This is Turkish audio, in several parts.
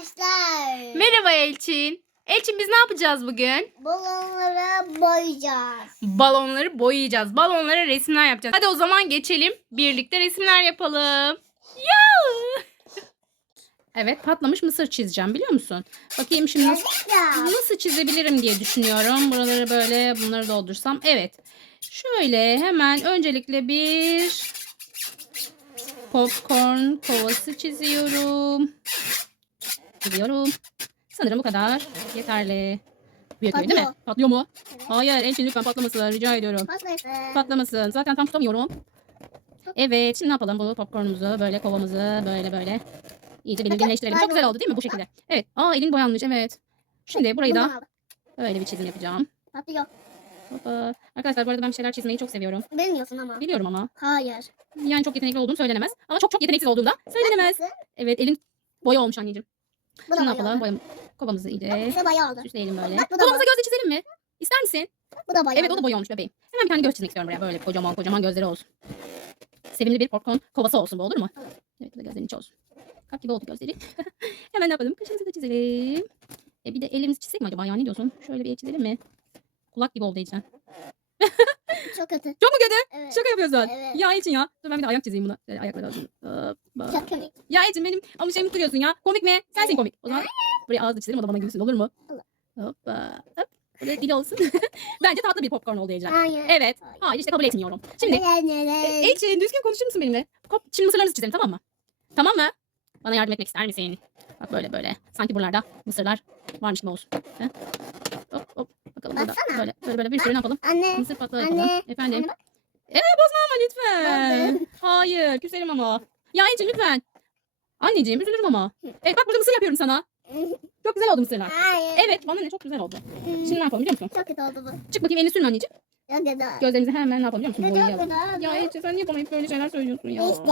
arkadaşlar. Merhaba Elçin. Elçin biz ne yapacağız bugün? Balonları boyayacağız. Balonları boyayacağız. Balonlara resimler yapacağız. Hadi o zaman geçelim. Birlikte resimler yapalım. Ya! Evet patlamış mısır çizeceğim biliyor musun? Bakayım şimdi nasıl, nasıl çizebilirim diye düşünüyorum. Buraları böyle bunları doldursam. Evet. Şöyle hemen öncelikle bir popcorn kovası çiziyorum. Çiziyorum. Sanırım bu kadar yeterli. Büyük değil mi? Patlıyor. Patlıyor mu? Evet. Hayır Elçin lütfen patlamasın rica ediyorum. Patlasın. Patlamasın. Zaten tam tutamıyorum. Evet şimdi ne yapalım? Bu popcornumuzu böyle kovamızı böyle böyle iyice belirginleştirelim. Çok güzel oldu değil mi bu şekilde? Evet. Aa elin boyanmış evet. Şimdi burayı da böyle bir çizim yapacağım. Patlıyor. Hoppa. Arkadaşlar bu arada ben bir şeyler çizmeyi çok seviyorum. Bilmiyorsun ama. Biliyorum ama. Hayır. Yani çok yetenekli olduğum söylenemez. Ama çok çok yeteneksiz olduğum da söylenemez. Evet elin boya olmuş anneciğim. Bu da ne boya yapalım? oldu. Boyam kovamızı iyice Bu boya oldu. süsleyelim böyle. Bak, bu da Kovamıza boya. göz de çizelim mi? İster misin? Bu da boya Evet o oldu. da boya olmuş bebeğim. Hemen bir tane göz çizmek istiyorum buraya. Böyle kocaman kocaman gözleri olsun. Sevimli bir popcorn kovası olsun bu olur mu? Evet bu da gözlerin içi olsun. Kalp gibi oldu gözleri. Hemen ne yapalım? Kaşımızı da çizelim. E bir de elimizi çizsek mi acaba ya ne diyorsun? Şöyle bir el çizelim mi? Kulak gibi oldu Ecen. Çok kötü. Çok mu kötü? Evet. Şaka yapıyorsun. Evet. Ya Ecin ya. Dur ben bir de ayak çizeyim buna. Şöyle ayakları. Hoppa. Çok komik. Ya Ecin benim ama şeyimi tutuyorsun ya. Komik mi? Sensin komik. O zaman buraya ağzı çizelim o da bana gülsün olur mu? Olur. Hoppa. Hop. Burada dil olsun. Bence tatlı bir popcorn oldu Ecen. Hayır. Evet. Hayır işte kabul etmiyorum. Şimdi neden? e, Ece düzgün konuşur musun benimle? Kop, şimdi mısırlarınızı çizelim tamam mı? Tamam mı? Bana yardım etmek ister misin? Bak böyle böyle. Sanki buralarda mısırlar varmış gibi olsun. Bakalım burada. Baksana. Böyle böyle böyle bir sürü ne yapalım? Anne. Mısır patlağı yapalım. Anne. Efendim. Anne bak. Ama lütfen. Hayır küserim ama. Ya Ece lütfen. Anneciğim üzülürüm ama. Evet bak burada mısır yapıyorum sana. Çok güzel oldu mısırlar. Hayır. Evet bana ne çok güzel oldu. Şimdi ne yapalım biliyor musun? Çok kötü oldu bu. Çık bakayım elini sürme anneciğim. Çok kötü. Gözlerimizi hemen ne yapalım biliyor musun? Çok kötü. Ya Ece sen niye bana hep böyle şeyler söylüyorsun ya? İşte.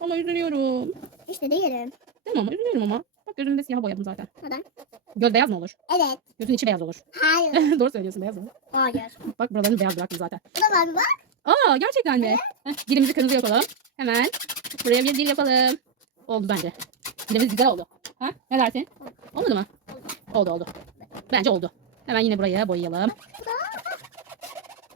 Ama üzülüyorum. İşte değilim. Tamam ama üzülüyorum ama. Bak gözümde siyah boyadım zaten. Neden? Göz beyaz mı olur? Evet. Gözün içi beyaz olur. Hayır. Doğru söylüyorsun beyaz olur. Hayır. Bak buralarını beyaz bıraktım zaten. Bu da var bir bak. Aa gerçekten mi? Heh, dilimizi kırmızı yapalım. Hemen buraya bir dil yapalım. Oldu bence. Dilimiz güzel oldu. Ha? Ne dersin? Olmadı mı? Oldu oldu. Bence oldu. Hemen yine buraya boyayalım.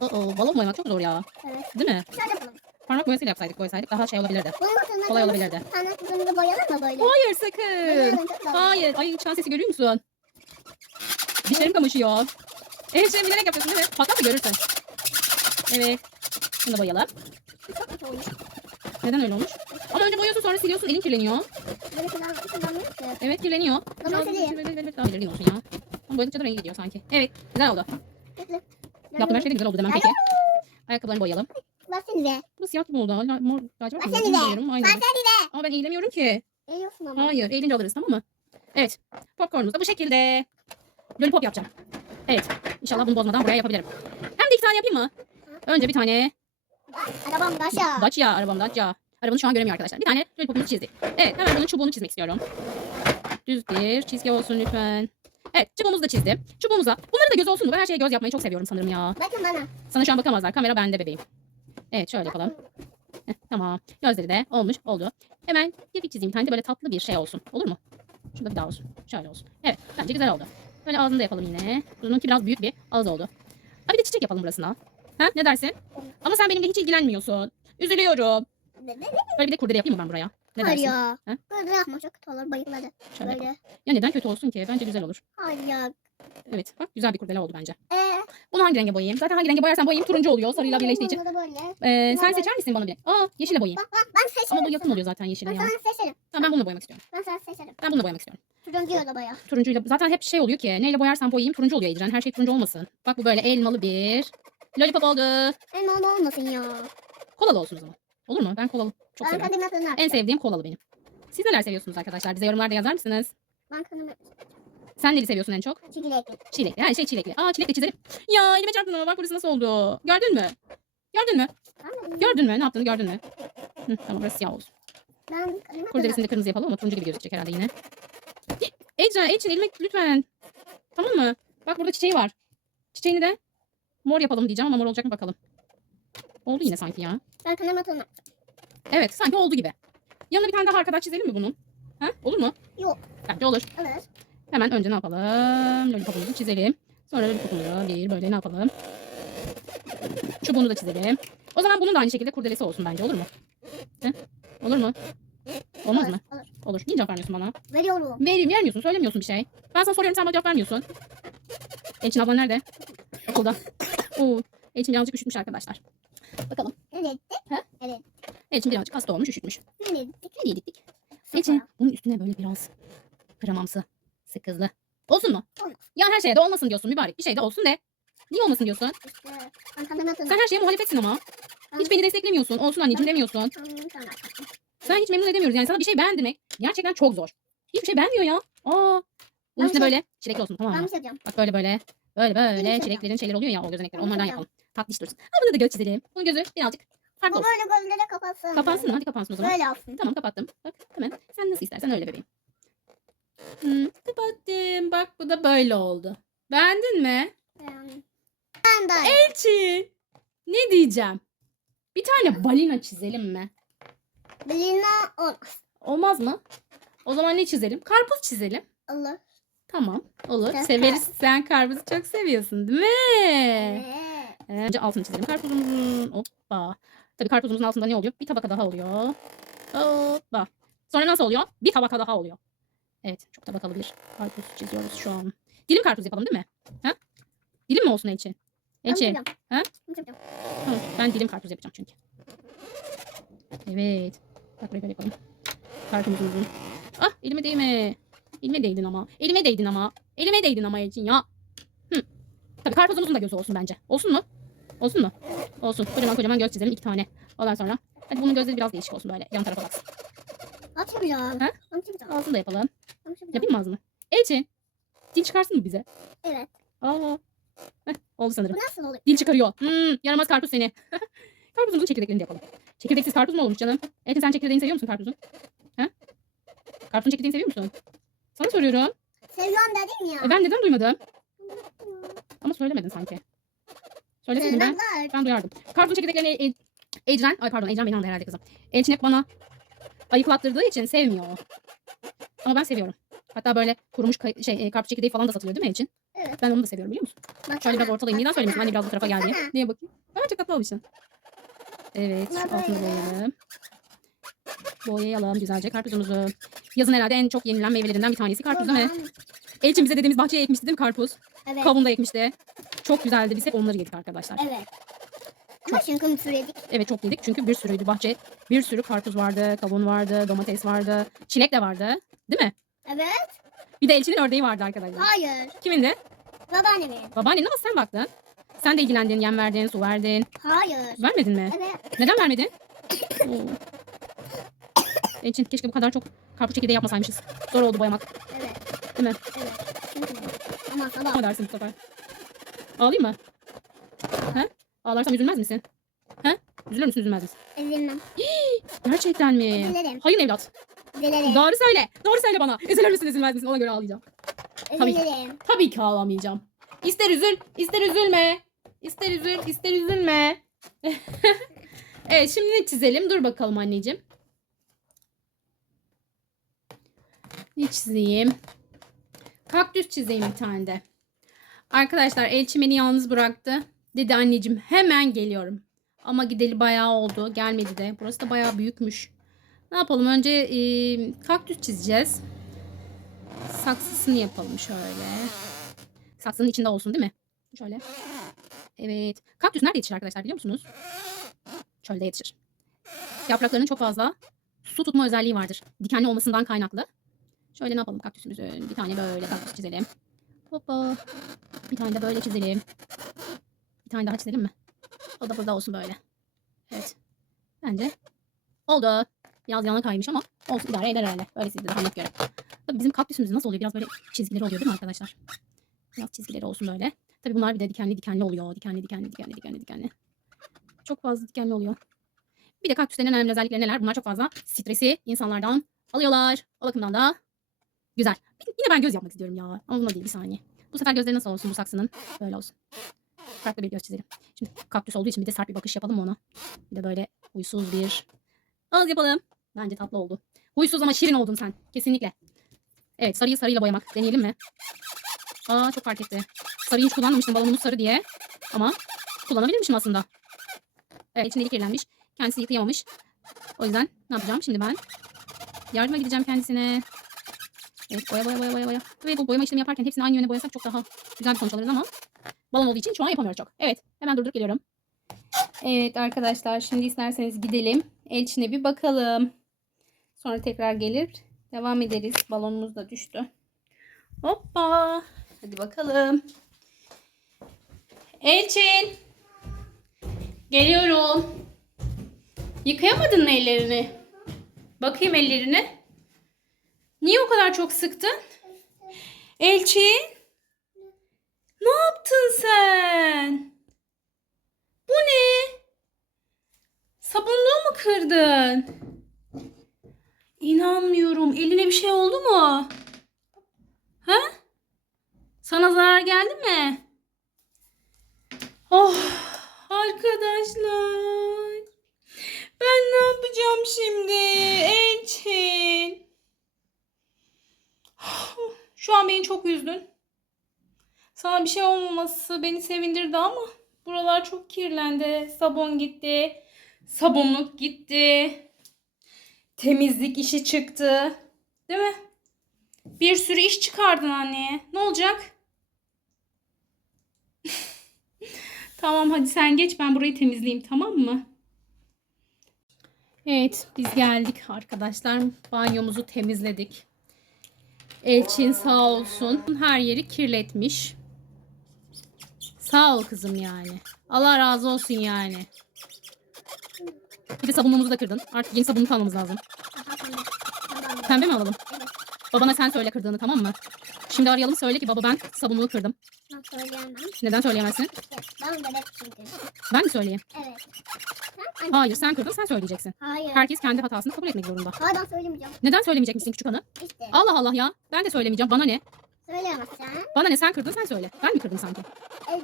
Oo, balon boyamak çok zor ya. Evet. Değil mi? Şöyle yapalım. Parmak boyasıyla yapsaydık boyasaydık daha şey olabilirdi. Bunun Kolay olabilirdi. Tırnaklarını boyayalım mı böyle? Hayır sakın. Hayır. Ay çıkan sesi görüyor musun? Dişlerim kamaşıyor. Evet şimdi bilerek yapıyorsun değil mi? Patlat da görürsün. Evet. Bunu da boyayalım. Çok kötü olmuş. Neden öyle olmuş? Ama önce boyuyorsun sonra siliyorsun elin kirleniyor. Böyle kullan- kullanmıyoruz ki. Evet kirleniyor. Ama Biraz- sileyim. Evet, evet, daha belirgin olsun ya. Ama boyadıkça da rengi gidiyor sanki. Evet güzel oldu. Yaptığım her şey de güzel oldu demem peki. Ayakkabılarını boyayalım. Versenize. Bu siyah oldu. Hala mor galiba. Versenize. Boyuyorum. Aynen. Versenize. Ama ben eğilemiyorum ki. Eğiyorsun ama. Hayır eğilince alırız tamam mı? Evet. Popcornumuz da bu şekilde. Lollipop yapacağım. Evet. İnşallah bunu bozmadan buraya yapabilirim. Hem de iki tane yapayım mı? Önce bir tane Arabam Daşa. Dacia arabam Dacia. Arabanı şu an göremiyor arkadaşlar. Bir tane lollipopumuzu çizdik. Evet hemen bunun çubuğunu çizmek istiyorum. Düz bir çizgi olsun lütfen. Evet çubuğumuzu da çizdim. Çubuğumuza. Bunların da göz olsun mu? Ben her şeye göz yapmayı çok seviyorum sanırım ya. Bakın bana. Sana şu an bakamazlar. Kamera bende bebeğim. Evet şöyle yapalım. Heh, tamam. Gözleri de olmuş. Oldu. Hemen bir çizeyim. Bir tane de böyle tatlı bir şey olsun. Olur mu? Şurada bir daha olsun. Şöyle olsun. Evet. Bence güzel oldu. Böyle ağzını da yapalım yine. Bununki biraz büyük bir ağız oldu. Ha bir de çiçek yapalım burasına. Ha ne dersin? Ama sen benimle hiç ilgilenmiyorsun. Üzülüyorum. Böyle bir de kurdele yapayım mı ben buraya? Ne Hayır dersin? ya. Ha? Yapma çok kötü olur bayılmadı. Şöyle yapalım. Böyle. Ya neden kötü olsun ki? Bence güzel olur. Hayır ya. Evet. Bak güzel bir kurdele oldu bence. Ee, Bunu hangi renge boyayayım? Zaten hangi renge boyarsam boyayayım turuncu oluyor. Sarıyla birleştiği için. bunu da böyle. Ee, sen seçer misin bana bir? Aa yeşile boyayayım. Bak bak ben seçerim. Ama bu yakın oluyor zaten yeşile Ben ya. sana seçerim. Tamam ben bununla boyamak istiyorum. Ben sana seçerim. Ben bununla boyamak istiyorum. Turuncuyu da boya. Turuncuyla zaten hep şey oluyor ki neyle boyarsam boyayayım turuncu oluyor Ecren. Her şey turuncu olmasın. Bak bu böyle elmalı bir lollipop oldu. Elmalı olmasın ya. Kolalı olsun o zaman. Olur mu? Ben kolalı çok Ben seviyorum. tırnak. En sevdiğim kolalı benim. Siz neler seviyorsunuz arkadaşlar? Bize yorumlarda yazar mısınız? Ben kadime Sen neyi seviyorsun en çok? çikolata. Çilekli. Her şey çilekli. Aa çilek de çizelim. Ya elime çarptın ama bak burası nasıl oldu. Gördün mü? Gördün mü? Ben Gördün mü? Ne yaptığını gördün mü? Hı, tamam burası siyah olsun. Ben. Kurdelesini de kırmızı yapalım ama turuncu gibi gözükecek herhalde yine. Ecren, Ecren elime lütfen. Tamam mı? Bak burada çiçeği var. Çiçeğini de mor yapalım diyeceğim ama mor olacak mı bakalım. Oldu yine sanki ya. Ben kadime tırnak. Evet sanki oldu gibi. Yanına bir tane daha arkadaş çizelim mi bunun? Ha? Olur mu? Yok. Bence olur. Olur. Hemen önce ne yapalım? Lollipopumuzu çizelim. Sonra lollipopumuzu bir böyle ne yapalım? Çubuğunu da çizelim. O zaman bunun da aynı şekilde kurdelesi olsun bence. Olur mu? He? Olur mu? Olmaz olur. mı? Olur. Olur. Niye cevap vermiyorsun bana? Veriyorum. Vereyim vermiyorsun. Söylemiyorsun bir şey. Ben sana soruyorum sen bana cevap vermiyorsun. Elçin ablan nerede? Okulda. Oo. Elçin birazcık üşütmüş arkadaşlar. Bakalım. Evet. Elçin birazcık hasta olmuş üşütmüş. Evet. Hadi yedik. Elçin bunun üstüne böyle biraz kremamsı. Sık hızlı. Olsun mu? Olmaz. Ya her şeyde olmasın diyorsun mübarek. Bir şeyde olsun de. Niye olmasın diyorsun? İşte. Sen her şeye muhalefetsin ama. Hiç beni desteklemiyorsun. Olsun anneciğim demiyorsun. Sen hiç memnun edemiyoruz. Yani sana bir şey beğendirmek gerçekten çok zor. Hiçbir şey beğenmiyor ya. Aa. Bunun üstüne şey- böyle çilekli olsun tamam mı? şey. Bak böyle böyle. Böyle böyle yapacağım. çileklerin şeyleri oluyor ya o bir Onlardan şey yapalım. Tatlış dursun. Ha bunu da göz çizelim. Bunun gözü birazcık farklı Bu olsun. böyle gözleri kapatsın. Kapansın? Hadi kapansın o zaman. Böyle olsun. Tamam kapattım. Bak hemen. Sen nasıl istersen öyle bebeğim. Hmm, kapattım. Bak bu da böyle oldu. Beğendin mi? Yani. Ben de. Elçin. Ne diyeceğim? Bir tane balina çizelim mi? Bilina olmaz. Olmaz mı? O zaman ne çizelim? Karpuz çizelim. Allah. Tamam. Olur. Sen Severiz. Sen karpuzu çok seviyorsun değil mi? Evet. Ee, Önce altını çizelim. Karpuzumuzun. Hoppa. Tabii karpuzumuzun altında ne oluyor? Bir tabaka daha oluyor. Hoppa. Sonra nasıl oluyor? Bir tabaka daha oluyor. Evet. Çok tabakalı bir karpuz çiziyoruz şu an. Dilim karpuz yapalım değil mi? Ha? Dilim mi olsun Elçin. yapacağım. Ha? Tamam. Ben dilim karpuz yapacağım çünkü. Evet. Bak böyle yapalım. Karpuzumuzun. Ah elime değme. Elime değdin ama. Elime değdin ama. Elime değdin ama Elçin ya. Hı. Tabii karpuzumuzun da gözü olsun bence. Olsun mu? Olsun mu? Olsun. Kocaman kocaman göz çizelim iki tane. Ondan sonra. Hadi bunun gözleri biraz değişik olsun böyle. Yan tarafa baksın. Ben yapacağım. Ha? Yapacağım. Ağzını da yapalım. Yapayım mı ağzını? Elçin. Dil çıkarsın mı bize? Evet. Aa. Heh, oldu sanırım. Bu nasıl oluyor? Dil çıkarıyor. Hmm, yaramaz karpuz seni. Karpuzumuzun çekirdeklerini de yapalım. Çekirdeksiz karpuz mu olmuş canım? Elçin sen çekirdeğini seviyor musun karpuzun? He? Karpuzun çekirdeğini seviyor musun? Sana soruyorum. Seviyorum dedim ya. E, ben neden duymadım? Ama söylemedin sanki. Söyleseydin ben, ben duyardım. Karpuzun çekirdeklerini e, Ecren, ay pardon Ecren beni andı herhalde kızım. Elçin hep bana ayıklattırdığı için sevmiyor o. Ama ben seviyorum. Hatta böyle kurumuş şey, e, karpuz çekirdeği falan da satılıyor değil mi Elçin? Evet. Ben onu da seviyorum biliyor musun? Şöyle biraz ortalayayım. Neden söylemiyorsun? Anne biraz bu tarafa geldi. Neye bakayım? Aa, çok tatlı olmuşsun. Evet. Şu altını ya. boyayalım. Boyayalım güzelce karpuzumuzu. Yazın herhalde en çok yenilen meyvelerinden bir tanesi karpuz değil mi? Elçin bize dediğimiz bahçeye ekmişti değil mi karpuz? Evet. Kavun da ekmişti. Çok güzeldi. Biz hep onları yedik arkadaşlar. Evet. Ama çünkü süredik. Evet çok yedik çünkü bir sürüydü bahçe. Bir sürü karpuz vardı, kavun vardı, domates vardı, çilek de vardı. Değil mi? Evet. Bir de Elçin'in ördeği vardı arkadaşlar. Hayır. Kimin de? Babaannemin. Babaannen ama sen baktın. Sen de ilgilendin, yem verdin, su verdin. Hayır. Vermedin mi? Evet. Neden vermedin? Elçin keşke bu kadar çok karpuz çekirdeği yapmasaymışız. Zor oldu boyamak. Evet. Değil mi? Evet. Çünkü. Ama sabah. Ama dersin bu sefer. Ağlayayım mı? He? Ağlarsam üzülmez misin? He? Üzülür müsün üzülmez misin? Üzülmem. Gerçekten mi? Üzülürüm. Hayır evlat. Üzülürüm. Doğru söyle. Doğru söyle bana. Üzülür müsün üzülmez misin? Ona göre ağlayacağım. tabii. Üzülürüm. Tabii ki ağlamayacağım. İster üzül, ister üzülme. İster üzül, ister üzülme. evet şimdi ne çizelim? Dur bakalım anneciğim. Ne çizeyim? Kaktüs çizeyim bir tane de. Arkadaşlar Elçin beni yalnız bıraktı. Dedi anneciğim hemen geliyorum. Ama gideli bayağı oldu. Gelmedi de. Burası da bayağı büyükmüş. Ne yapalım? Önce e, kaktüs çizeceğiz. Saksısını yapalım şöyle. Saksının içinde olsun değil mi? Şöyle. Evet. Kaktüs nerede yetişir arkadaşlar biliyor musunuz? Çölde yetişir. Yapraklarının çok fazla su tutma özelliği vardır. Dikenli olmasından kaynaklı. Şöyle ne yapalım kaktüsümüzü? Bir tane böyle kaktüs çizelim. Hoppa. Bir tane de böyle çizelim. Bir tane daha çizelim mi? O da burada olsun böyle. Evet. Bence oldu. Biraz yana kaymış ama olsun idare eder herhalde. Böyle sizde daha net göre. Tabii bizim kaktüsümüz nasıl oluyor? Biraz böyle çizgileri oluyor değil mi arkadaşlar? Biraz çizgileri olsun böyle. Tabii bunlar bir de dikenli dikenli oluyor. Dikenli dikenli dikenli dikenli dikenli. Çok fazla dikenli oluyor. Bir de kaktüslerin en önemli özellikleri neler? Bunlar çok fazla stresi insanlardan alıyorlar. O bakımdan da güzel. Yine ben göz yapmak istiyorum ya. Ama buna değil bir saniye. Bu sefer gözleri nasıl olsun bu saksının? Böyle olsun. Farklı bir göz çizelim. Şimdi kaktüs olduğu için bir de sert bir bakış yapalım mı ona? Bir de böyle huysuz bir ağız yapalım. Bence tatlı oldu. Huysuz ama şirin oldun sen. Kesinlikle. Evet sarıyı sarıyla boyamak. Deneyelim mi? Aa çok fark etti. Sarıyı hiç kullanmamıştım balonumuz sarı diye. Ama kullanabilirmişim aslında. Evet içindeki kirlenmiş. Kendisi yıkayamamış. O yüzden ne yapacağım şimdi ben? Yardıma gideceğim kendisine. Evet boya boya boya boya boya. Ve bu boyama işlemi yaparken hepsini aynı yöne boyasak çok daha güzel bir sonuç alırız ama balon olduğu için şu an yapamıyoruz çok. Evet hemen durdurup geliyorum. Evet arkadaşlar şimdi isterseniz gidelim. Elçine bir bakalım. Sonra tekrar gelir. Devam ederiz. Balonumuz da düştü. Hoppa. Hadi bakalım. Elçin. Geliyorum. Yıkayamadın mı ellerini? Bakayım ellerine. Niye o kadar çok sıktın? Elçin. Ne yaptın sen? Bu ne? Sabunluğu mu kırdın? İnanmıyorum. Eline bir şey oldu mu? Ha? Sana zarar geldi mi? Oh arkadaşlar. Ben ne yapacağım şimdi? Elçin. Şu an beni çok üzdün. Sana bir şey olmaması beni sevindirdi ama buralar çok kirlendi. Sabun gitti. Sabunluk gitti. Temizlik işi çıktı. Değil mi? Bir sürü iş çıkardın anneye. Ne olacak? tamam hadi sen geç ben burayı temizleyeyim tamam mı? Evet biz geldik arkadaşlar. Banyomuzu temizledik. Elçin sağ olsun her yeri kirletmiş. Sağ ol kızım yani. Allah razı olsun yani. Bir de sabunluğumuzu da kırdın. Artık yeni sabunluk almamız lazım. Pembe. Mi alalım? Evet. Babana sen söyle kırdığını tamam mı? Şimdi arayalım söyle ki baba ben sabunluğu kırdım. Ben söyleyemem. Neden söyleyemezsin? Ben bebek çünkü. Ben mi söyleyeyim? Evet. Sen. Hayır sen kırdın sen söyleyeceksin. Hayır. Herkes kendi hatasını kabul etmek zorunda. Hayır ben söylemeyeceğim. Neden söylemeyecek misin küçük hanım? İşte. Allah Allah ya. Ben de söylemeyeceğim. Bana ne? Söyleyemezsen. Bana ne sen kırdın sen söyle. Ben mi kırdım sanki? Evet.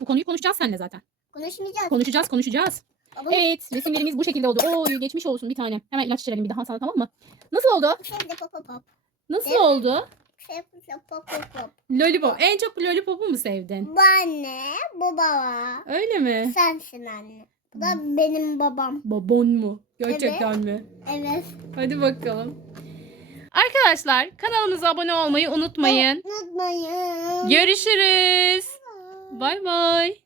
Bu konuyu konuşacağız seninle zaten. Konuşmayacağız. Konuşacağız konuşacağız. Baba, Evet resimlerimiz bu şekilde oldu. Oy geçmiş olsun bir tane. Hemen ilaç içirelim bir daha sana tamam mı? Nasıl oldu? Sevde pop pop pop. Nasıl Evet. oldu? Sev pop pop pop pop. Lollipop. En çok lollipop'u mu sevdin? Bu anne, bu baba. Öyle mi? Sensin anne. Bu da benim babam. Babon mu? Gerçekten mi? Evet. Hadi bakalım. Arkadaşlar kanalımıza abone olmayı unutmayın. Unutmayın. Görüşürüz. Bay bay.